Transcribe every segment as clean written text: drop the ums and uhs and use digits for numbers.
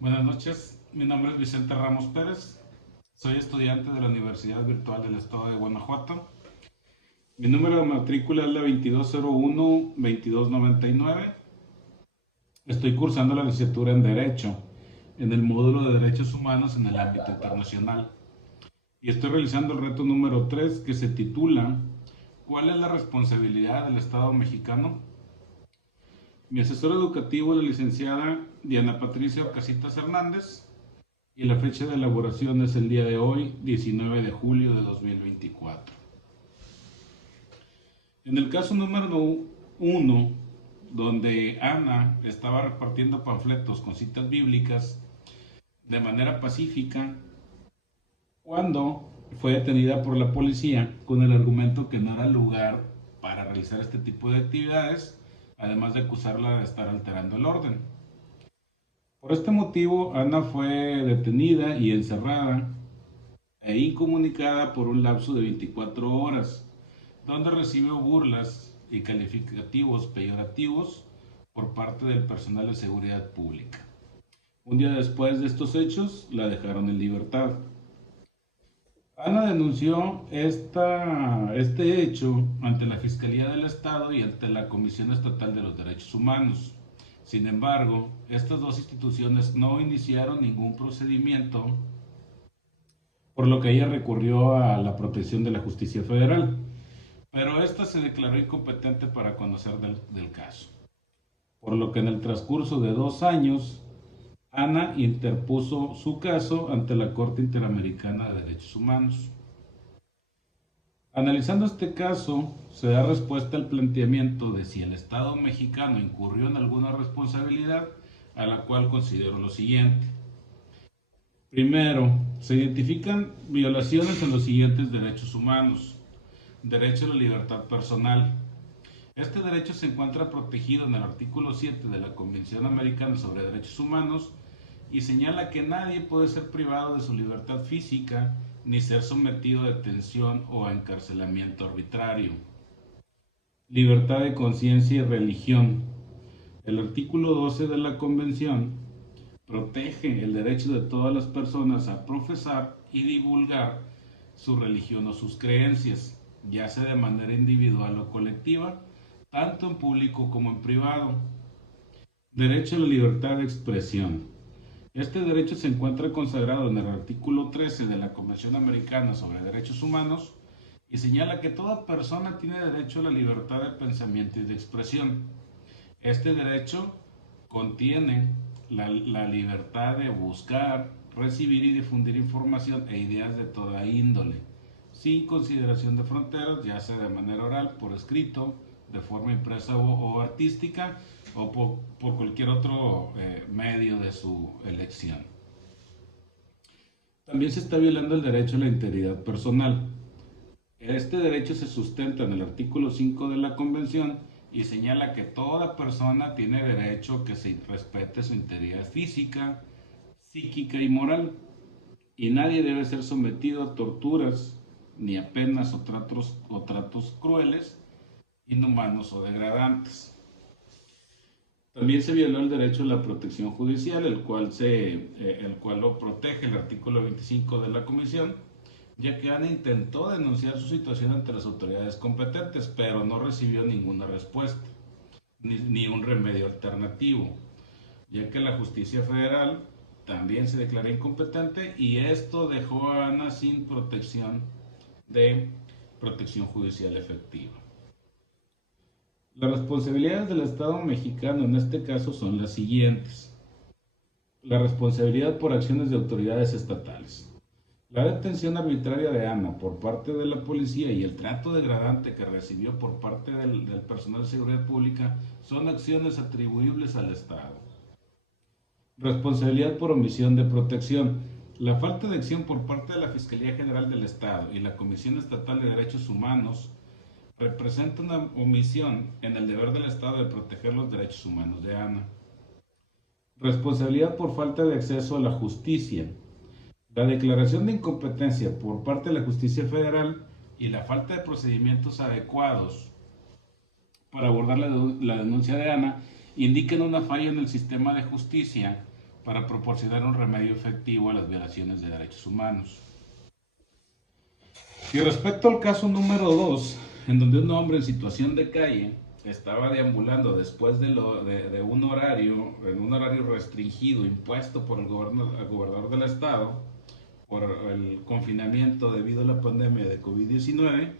Buenas noches, mi nombre es Vicente Ramos Pérez, soy estudiante de la Universidad Virtual del Estado de Guanajuato. Mi número de matrícula es la 2201-2299. Estoy cursando la licenciatura en Derecho, en el módulo de Derechos Humanos en el ámbito internacional. Y estoy realizando el reto número 3 que se titula ¿Cuál es la responsabilidad del Estado mexicano? Mi asesora educativo es la licenciada Diana Patricia Casitas Hernández y la fecha de elaboración es el día de hoy, 19 de julio de 2024. En el caso número 1, donde Ana estaba repartiendo panfletos con citas bíblicas de manera pacífica, cuando fue detenida por la policía con el argumento que no era lugar para realizar este tipo de actividades, además de acusarla de estar alterando el orden. Por este motivo, Ana fue detenida y encerrada e incomunicada por un lapso de 24 horas, donde recibió burlas y calificativos peyorativos por parte del personal de seguridad pública. Un día después de estos hechos, la dejaron en libertad. Ana denunció este hecho ante la Fiscalía del Estado y ante la Comisión Estatal de los Derechos Humanos. Sin embargo, estas dos instituciones no iniciaron ningún procedimiento, por lo que ella recurrió a la protección de la justicia federal, pero esta se declaró incompetente para conocer del caso, por lo que en el transcurso de 2 años, Ana interpuso su caso ante la Corte Interamericana de Derechos Humanos. Analizando este caso, se da respuesta al planteamiento de si el Estado mexicano incurrió en alguna responsabilidad, a la cual considero lo siguiente. Primero, se identifican violaciones en los siguientes derechos humanos. Derecho a la libertad personal. Este derecho se encuentra protegido en el artículo 7 de la Convención Americana sobre Derechos Humanos y señala que nadie puede ser privado de su libertad física ni ser sometido a detención o a encarcelamiento arbitrario. Libertad de conciencia y religión. El artículo 12 de la Convención protege el derecho de todas las personas a profesar y divulgar su religión o sus creencias, ya sea de manera individual o colectiva, tanto en público como en privado. Derecho a la libertad de expresión. Este derecho se encuentra consagrado en el artículo 13 de la Convención Americana sobre Derechos Humanos y señala que toda persona tiene derecho a la libertad de pensamiento y de expresión. Este derecho contiene la libertad de buscar, recibir y difundir información e ideas de toda índole, sin consideración de fronteras, ya sea de manera oral, por escrito, de forma impresa o artística, o por cualquier otro medio de su elección. También se está violando el derecho a la integridad personal. Este derecho se sustenta en el artículo 5 de la Convención y señala que toda persona tiene derecho a que se respete su integridad física, psíquica y moral, y nadie debe ser sometido a torturas, ni a penas o tratos crueles, inhumanos o degradantes. También se violó el derecho a la protección judicial, el cual lo protege el artículo 25 de la Comisión, ya que Ana intentó denunciar su situación ante las autoridades competentes, pero no recibió ninguna respuesta, ni un remedio alternativo, ya que la justicia federal también se declaró incompetente y esto dejó a Ana sin protección judicial efectiva. Las responsabilidades del Estado mexicano en este caso son las siguientes. La responsabilidad por acciones de autoridades estatales. La detención arbitraria de Ana por parte de la policía y el trato degradante que recibió por parte del personal de seguridad pública son acciones atribuibles al Estado. Responsabilidad por omisión de protección. La falta de acción por parte de la Fiscalía General del Estado y la Comisión Estatal de Derechos Humanos representa una omisión en el deber del Estado de proteger los derechos humanos de Ana. Responsabilidad por falta de acceso a la justicia. La declaración de incompetencia por parte de la justicia federal y la falta de procedimientos adecuados para abordar la denuncia de Ana indican una falla en el sistema de justicia para proporcionar un remedio efectivo a las violaciones de derechos humanos. Y respecto al caso número 2, en donde un hombre en situación de calle estaba deambulando después de un horario, en un horario restringido impuesto por el gobernador del estado por el confinamiento debido a la pandemia de COVID-19,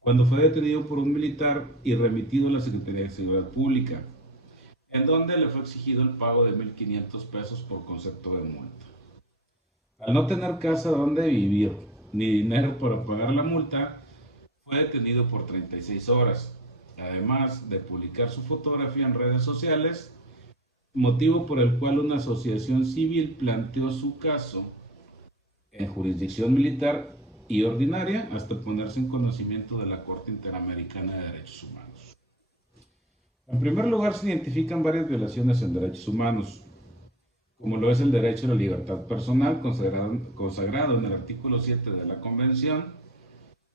cuando fue detenido por un militar y remitido a la Secretaría de Seguridad Pública, en donde le fue exigido el pago de 1,500 pesos por concepto de multa. Al no tener casa donde vivir ni dinero para pagar la multa, fue detenido por 36 horas, además de publicar su fotografía en redes sociales, motivo por el cual una asociación civil planteó su caso en jurisdicción militar y ordinaria hasta ponerse en conocimiento de la Corte Interamericana de Derechos Humanos. En primer lugar, se identifican varias violaciones en derechos humanos, como lo es el derecho a la libertad personal consagrado en el artículo 7 de la Convención,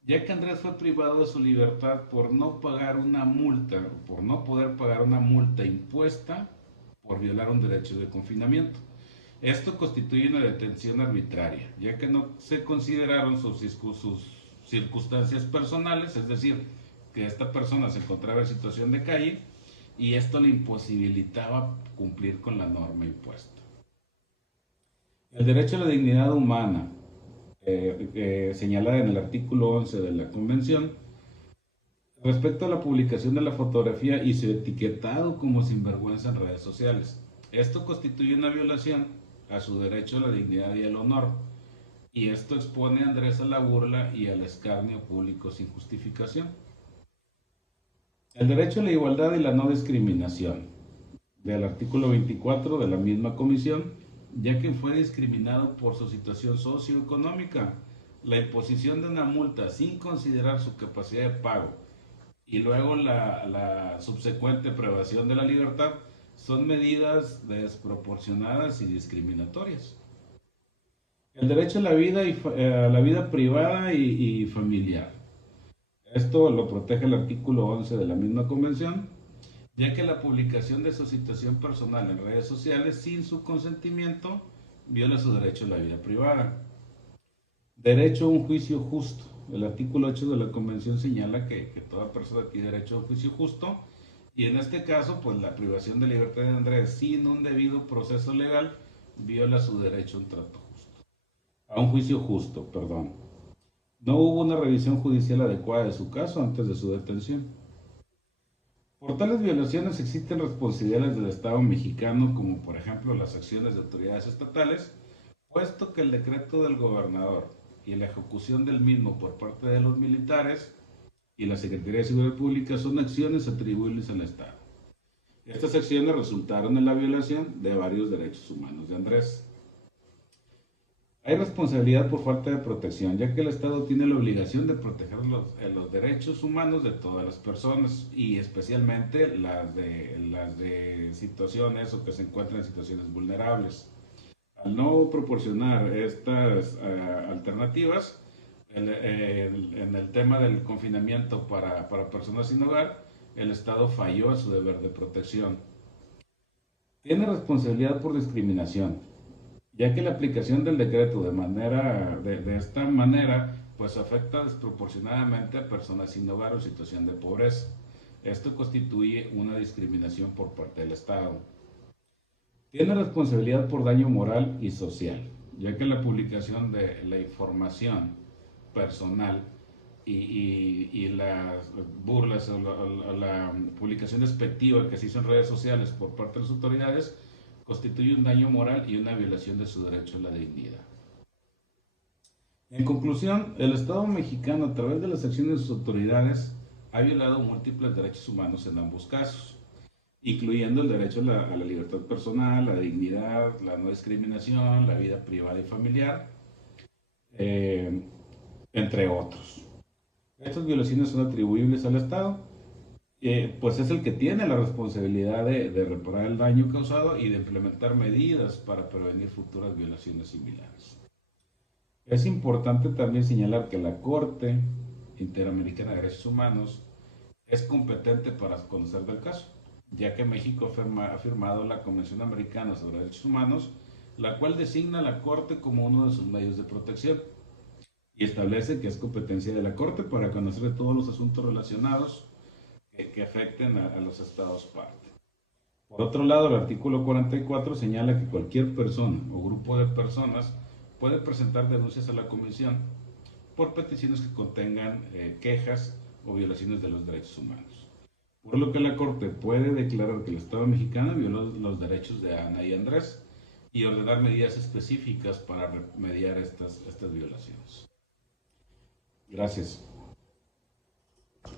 ya que Andrés fue privado de su libertad por no pagar una multa, por no poder pagar una multa impuesta por violar un derecho de confinamiento. Esto constituye una detención arbitraria, ya que no se consideraron sus circunstancias personales, es decir, que esta persona se encontraba en situación de calle y esto le imposibilitaba cumplir con la norma impuesta. El derecho a la dignidad humana, señalada en el artículo 11 de la Convención, respecto a la publicación de la fotografía y su etiquetado como sinvergüenza en redes sociales. Esto constituye una violación a su derecho a la dignidad y al honor, y esto expone a Andrés a la burla y al escarnio público sin justificación. El derecho a la igualdad y la no discriminación, del artículo 24 de la misma comisión, ya que fue discriminado por su situación socioeconómica. La imposición de una multa sin considerar su capacidad de pago y luego la subsecuente privación de la libertad son medidas desproporcionadas y discriminatorias. El derecho a la vida, a la vida privada y familiar. Esto lo protege el artículo 11 de la misma convención, ya que la publicación de su situación personal en redes sociales sin su consentimiento viola su derecho a la vida privada. Derecho a un juicio justo. El artículo 8 de la Convención señala que toda persona tiene derecho a un juicio justo, y en este caso, pues la privación de libertad de Andrés sin un debido proceso legal viola su derecho a un trato justo. A un juicio justo, perdón. No hubo una revisión judicial adecuada de su caso antes de su detención. Por tales violaciones existen responsabilidades del Estado mexicano, como por ejemplo las acciones de autoridades estatales, puesto que el decreto del gobernador y la ejecución del mismo por parte de los militares y la Secretaría de Seguridad Pública son acciones atribuibles al Estado. Estas acciones resultaron en la violación de varios derechos humanos de Andrés. Hay responsabilidad por falta de protección, ya que el Estado tiene la obligación de proteger los derechos humanos de todas las personas y especialmente las de situaciones o que se encuentran en situaciones vulnerables. Al no proporcionar estas alternativas, en el tema del confinamiento para personas sin hogar, el Estado falló a su deber de protección. Tiene responsabilidad por discriminación, ya que la aplicación del decreto de esta manera pues afecta desproporcionadamente a personas sin hogar o en situación de pobreza. Esto constituye una discriminación por parte del Estado. Tiene responsabilidad por daño moral y social, ya que la publicación de la información personal y las burlas o la publicación despectiva que se hizo en redes sociales por parte de las autoridades constituye un daño moral y una violación de su derecho a la dignidad. En conclusión, el Estado mexicano, a través de las acciones de sus autoridades, ha violado múltiples derechos humanos en ambos casos, incluyendo el derecho a la libertad personal, la dignidad, la no discriminación, la vida privada y familiar, entre otros. Estas violaciones son atribuibles al Estado, pues es el que tiene la responsabilidad de reparar el daño causado y de implementar medidas para prevenir futuras violaciones similares. Es importante también señalar que la Corte Interamericana de Derechos Humanos es competente para conocer del caso, ya que México ha firmado la Convención Americana sobre Derechos Humanos, la cual designa a la Corte como uno de sus medios de protección y establece que es competencia de la Corte para conocer todos los asuntos relacionados que afecten a los estados parte. Por otro lado, el artículo 44 señala que cualquier persona o grupo de personas puede presentar denuncias a la Comisión por peticiones que contengan quejas o violaciones de los derechos humanos. Por lo que la Corte puede declarar que el Estado mexicano violó los derechos de Ana y Andrés y ordenar medidas específicas para remediar estas violaciones. Gracias.